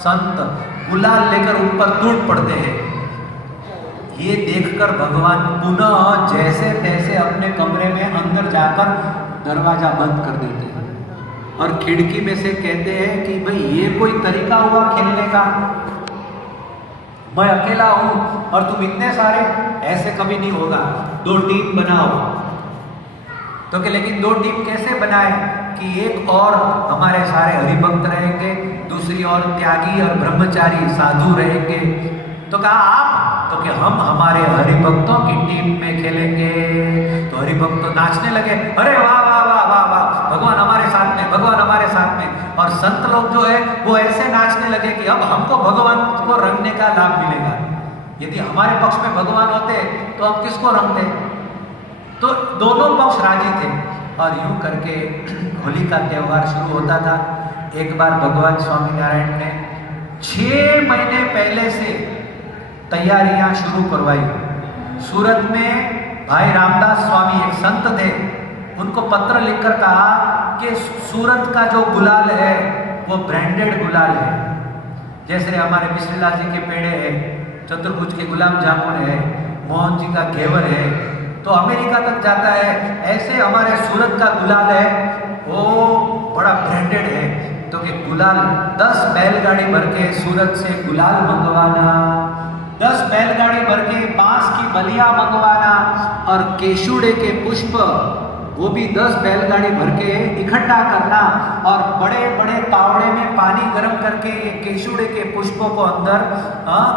संत गुलाल लेकर उन पर टूट पड़ते हैं। ये देखकर भगवान पुनः जैसे तैसे अपने कमरे में अंदर जाकर दरवाजा बंद कर देते हैं और खिड़की में से कहते हैं कि भाई ये कोई तरीका हुआ खेलने का, मैं अकेला हूं और तुम इतने सारे, ऐसे कभी नहीं होगा, 2 टीम बनाओ। तो कि लेकिन 2 टीम कैसे बनाए कि एक और हमारे सारे हरिभक्त रहेंगे, दूसरी ओर त्यागी और ब्रह्मचारी साधु रहेंगे। तो कहा आप, तो कि हम हमारे हरिभक्तों की टीम में खेलेंगे। तो हरिभक्त तो नाचने लगे, अरे वाह वाह वाह वाह वाह, भगवान हमारे साथ में, भगवान हमारे साथ में। और संत लोग जो है वो ऐसे नाचने लगे कि अब हमको भगवान को रंगने का लाभ मिलेगा। यदि हमारे पक्ष में भगवान होते तो हम किसको रंगते? तो दोनों पक्ष राजी थे और यूं करके होली का त्योहार शुरू होता था। एक बार भगवान स्वामीनारायण ने 6 महीने पहले से तैयारियां शुरू करवाई। सूरत में भाई रामदास स्वामी एक संत थे, उनको पत्र लिखकर कहा कि सूरत का जो गुलाल है वो ब्रांडेड गुलाल है। जैसे हमारे मिश्रीलाल जी के पेड़े हैं, चतुर्भुज के गुलाब जामुन है, मोहन जी का घेवर है, तो अमेरिका तक जाता है। ऐसे हमारे सूरत का गुलाल है, वो बड़ा ब्रांडेड है। तो कि गुलाल 10 बैलगाड़ी भर के सूरत से गुलाल मंगवाना, 10 बैलगाड़ी भर के बांस की बलिया मंगवाना और केशुड़े के पुष्प वो भी 10 बैलगाड़ी भर के इकट्ठा करना और बड़े बड़े तावड़े में पानी गर्म करके ये केशुड़े के पुष्पों को अंदर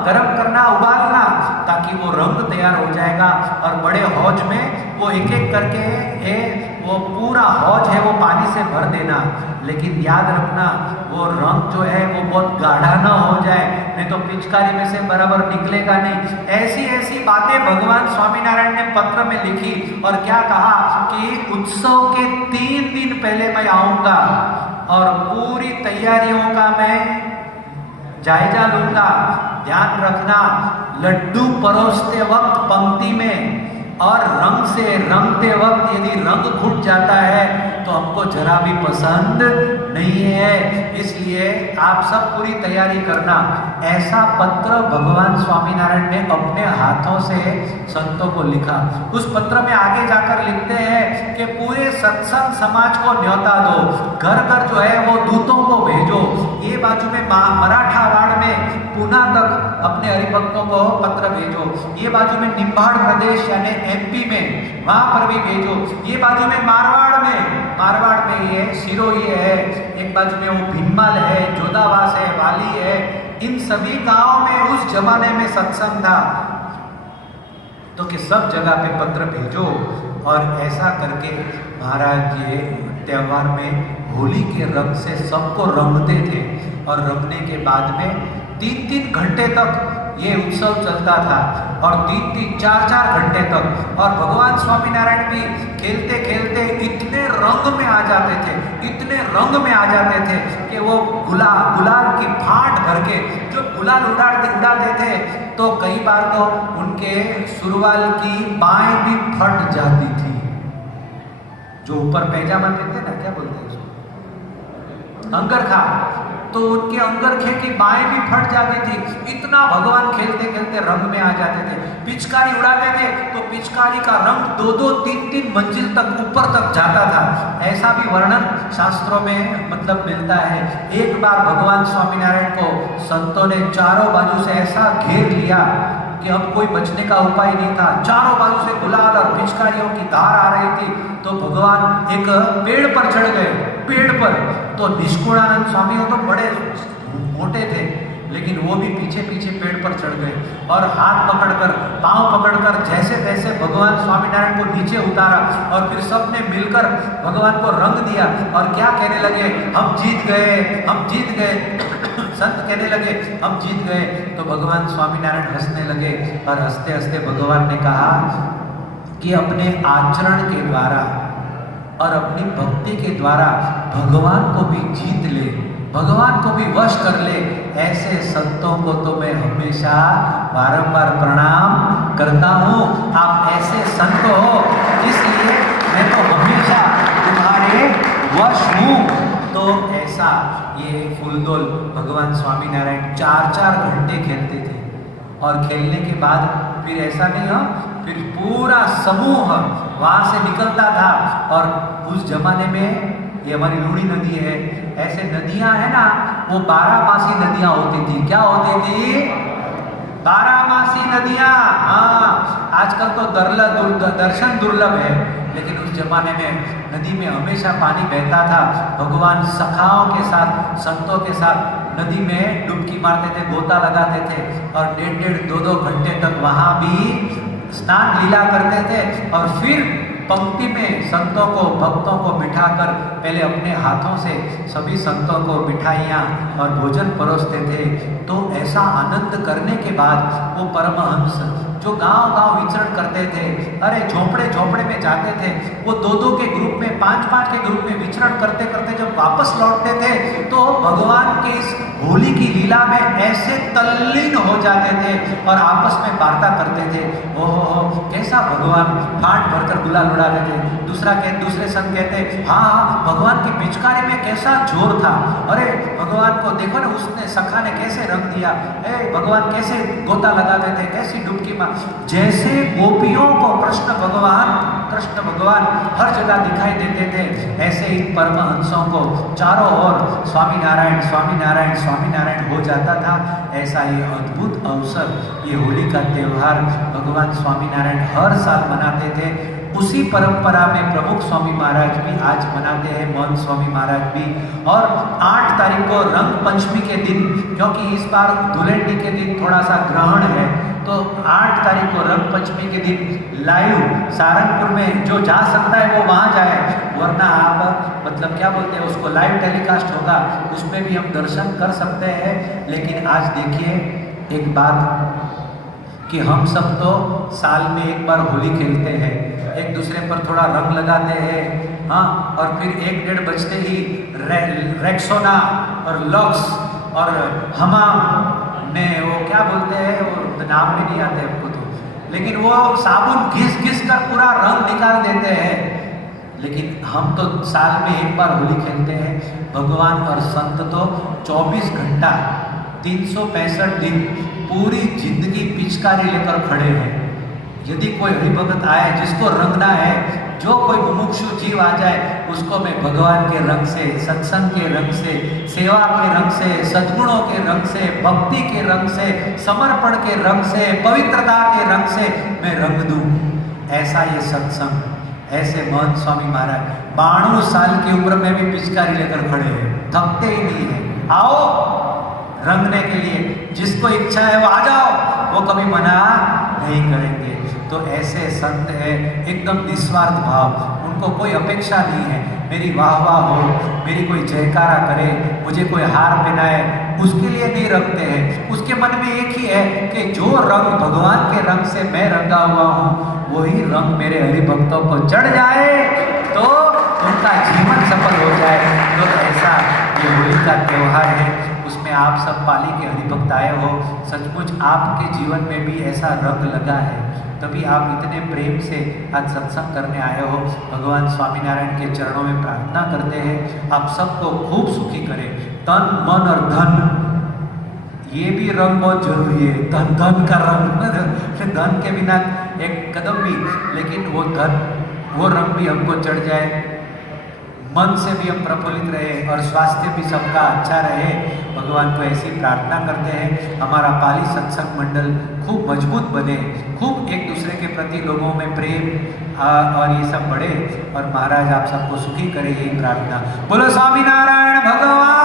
गर्म करना, उबालना, ताकि वो रंग तैयार हो जाएगा। और बड़े हौज में वो एक एक करके वो पूरा हौज है वो पानी से भर देना। लेकिन याद रखना वो रंग जो है वो बहुत गाढ़ा ना हो जाए, नहीं तो पिचकारी में से बराबर निकलेगा नहीं। ऐसी ऐसी बातें भगवान स्वामीनारायण ने पत्र में लिखी और क्या कहा कि उत्सव के 3 दिन पहले मैं आऊंगा और पूरी तैयारियों का मैं जायजा लूंगा। ध्यान रखना, लड्डू परोसते वक्त पंक्ति में और रंग से रंगते वक्त यदि रंग घुट जाता है तो हमको जरा भी पसंद नहीं है। इसलिए आप सब पूरी तैयारी करना। ऐसा पत्र भगवान स्वामीनारायण ने अपने हाथों से संतों को लिखा। उस पत्र में आगे जाकर लिखते हैं कि पूरे सत्संग समाज को न्योता दो, घर घर जो है वो दूतों को भेजो। ये बाजू में मराठावाड़ में पूना तक अपने हरिभक्तों को पत्र भेजो, ये बाजू में निम्बाड़ प्रदेश यानी एमपी में वहां पर भी भेजो, ये बाजू में मारवाड़ में ये सिरोही है, एक बाजू में वो भीमल है, जोधावास है, वाली है। इन सभी गांवों में उस जमाने में सत्संग था। तो कि सब जगह पे पत्र भेजो। और ऐसा करके महाराज ये त्योहार में होली के रंग से सबको रंगते थे और रंगने के बाद में 3-3 घंटे तक ये उत्सव चलता था और 3-3, 4-4 घंटे तक। और भगवान स्वामीनारायण भी खेलते खेलते इतने रंग में आ जाते थे, इतने रंग में आ जाते थे कि वो गुलाल की फाट भर के जो गुलाल उड़ाते थे तो कई बार तो उनके सुरवाल की बाएं भी फट जाती थी। जो ऊपर पैजामा पहनते ना, क्या बोलते हैं उसको, अंगरखा, तो उनके अंगरखे की बाएं भी फट जाती थी। इतना भगवान खेलते खेलते रंग में आ जाते थे। पिचकारी उड़ाते थे तो पिचकारी का रंग 2-2, 3-3 मंजिल तक ऊपर तक जाता था। ऐसा भी वर्णन शास्त्रों में मतलब मिलता है। एक बार भगवान स्वामीनारायण को संतों ने चारों बाजू से ऐसा घेर लिया कि अब कोई बचने का उपाय नहीं था। चारों बाजू से गुलाल और पिचकारियों की धार आ रही थी। तो भगवान एक पेड़ पर चढ़ गए, पेड़ पर। तो निष्कुणानंद स्वामी हो तो बड़े मोटे थे, लेकिन वो भी पीछे पीछे पेड़ पर चढ़ गए और हाथ पकड़कर, पांव पकड़कर जैसे तैसे भगवान स्वामीनारायण को नीचे उतारा और फिर सबने मिलकर भगवान को रंग दिया। और क्या कहने लगे, हम जीत गए, हम जीत गए। संत कहने लगे हम जीत गए। तो भगवान स्वामीनारायण हंसने लगे और हंसते हंसते भगवान ने कहा कि अपने आचरण के द्वारा और अपनी भक्ति के द्वारा भगवान को भी जीत ले, भगवान को भी वश कर ले। ऐसे संतों को तो मैं हमेशा बारंबार प्रणाम करता हूँ। आप ऐसे संत हो, इसलिए मैं तो हमेशा तुम्हारे वश हूँ। तो तो ऐसा ये फूलदोल भगवान स्वामीनारायण 4-4 घंटे खेलते थे। और खेलने के बाद फिर ऐसा नहीं हो, फिर पूरा समूह वहाँ से निकलता था। और उस जमाने में ये हमारी लूणी नदी है, ऐसे नदियाँ है ना, वो 12 नदियाँ होती थी। क्या होती थी? 12 नदियाँ। हाँ, आजकल तो दर्शन दुर्लभ है, लेकिन उस जमाने में नदी में हमेशा पानी बहता था। भगवान सखाओं के साथ, संतों के साथ नदी में डुबकी मारते थे, गोता लगाते थे और 1.5 2-2 घंटे तक वहाँ भी स्नान लीला करते थे। और फिर पंक्ति में संतों को, भक्तों को बिठाकर पहले अपने हाथों से सभी संतों को मिठाइयाँ और भोजन परोसते थे। तो ऐसा आनंद करने के बाद वो परमहंस जो गांव-गांव विचरण करते थे, अरे झोपड़े में जाते थे, वो 2-2 के ग्रुप में, 5-5 के ग्रुप में विचरण करते करते जब वापस लौटते थे तो भगवान के इस होली की लीला में ऐसे तल्लीन हो जाते थे और आपस में वार्ता करते थे। ओहो, कैसा भगवान फाट भरकर गुलाल उड़ाते थे। दूसरे संत कहते, हाँ, भगवान की पिचकारी में कैसा जोर था। अरे भगवान को देखो ना, उसने सखा ने कैसे रंग दिया, भगवान कैसे गोता लगाते थे, कैसी डुबकी मार। जैसे गोपियों को कृष्ण भगवान हर जगह दिखाई देते थे, ऐसे ही परमहंसों को चारों ओर स्वामीनारायण हो जाता था। ऐसा ही अद्भुत अवसर ये होली का त्योहार भगवान स्वामीनारायण हर साल मनाते थे। उसी परंपरा में प्रमुख स्वामी महाराज भी आज मनाते हैं, महंत स्वामी महाराज भी। और 8 तारीख को रंग पंचमी के दिन, क्योंकि इस बार धुलेंडी के दिन थोड़ा सा ग्रहण है, तो 8 तारीख को रंग पंचमी के दिन लाइव सहारनपुर में जो जा सकता है वो वहाँ जाए, वरना आप मतलब क्या बोलते हैं उसको, लाइव टेलीकास्ट होगा, उसमें भी हम दर्शन कर सकते हैं। लेकिन आज देखिए एक बात कि हम सब तो साल में एक बार होली खेलते हैं, एक दूसरे पर थोड़ा रंग लगाते हैं, हाँ, और फिर 1-1:30 बजते ही रेक्सोना और लक्स और हमाम में वो क्या बोलते हैं, वो नाम भी नहीं आते हमको तो, लेकिन वो साबुन घिस कर पूरा रंग निकाल देते हैं। लेकिन हम तो साल में एक बार होली खेलते हैं। भगवान और संत तो 24 घंटा 365 दिन पूरी जिंदगी पिचकारी लेकर खड़े हैं। यदि कोई हरिभगत आए जिसको रंगना है, जो कोई मुमुक्षु जीव आ जाए, उसको मैं भगवान के रंग से, सत्संग के रंग से, सेवा के रंग से, सद्गुणों के रंग से, भक्ति के रंग से, समर्पण के रंग से, पवित्रता के रंग से मैं रंग दूं। ऐसा ये सत्संग, ऐसे महंत स्वामी महाराज 92 साल की उम्र में भी पिचकारी लेकर खड़े हैं, थकते ही नहीं है। आओ रंगने के लिए, जिसको इच्छा है वो आ जाओ, वो कभी मना नहीं करेंगे। तो ऐसे संत है एकदम निस्वार्थ भाव, उनको कोई अपेक्षा नहीं है मेरी वाह हो, मेरी कोई जयकारा करे, मुझे कोई हार पहनाए, उसके लिए नहीं रखते हैं। उसके मन में एक ही है कि जो रंग भगवान के रंग से मैं रंगा हुआ हूँ, वही रंग मेरे हरिभक्तों को चढ़ जाए तो उनका जीवन सफल हो जाए। तो ऐसा ये होली का त्योहार है, उसमें आप सब पाली के हरिभक्त आए हो, सचमुच आपके जीवन में भी ऐसा रंग लगा है, तभी आप इतने प्रेम से आज सत्संग करने आए हो। भगवान स्वामीनारायण के चरणों में प्रार्थना करते हैं आप सबको खूब सुखी करें, तन मन और धन, ये भी रंग बहुत जरूरी है। धन का रंग, धन के बिना एक कदम भी, लेकिन वो रंग भी हमको चढ़ जाए, मन से भी हम प्रफुल्लित रहे और स्वास्थ्य भी सबका अच्छा रहे। भगवान को ऐसी प्रार्थना करते हैं हमारा पाली सत्संग मंडल खूब मजबूत बने, खूब एक दूसरे के प्रति लोगों में प्रेम और ये सब बढ़े, और महाराज आप सबको सुखी करे, यही प्रार्थना। बोलो स्वामीनारायण भगवान।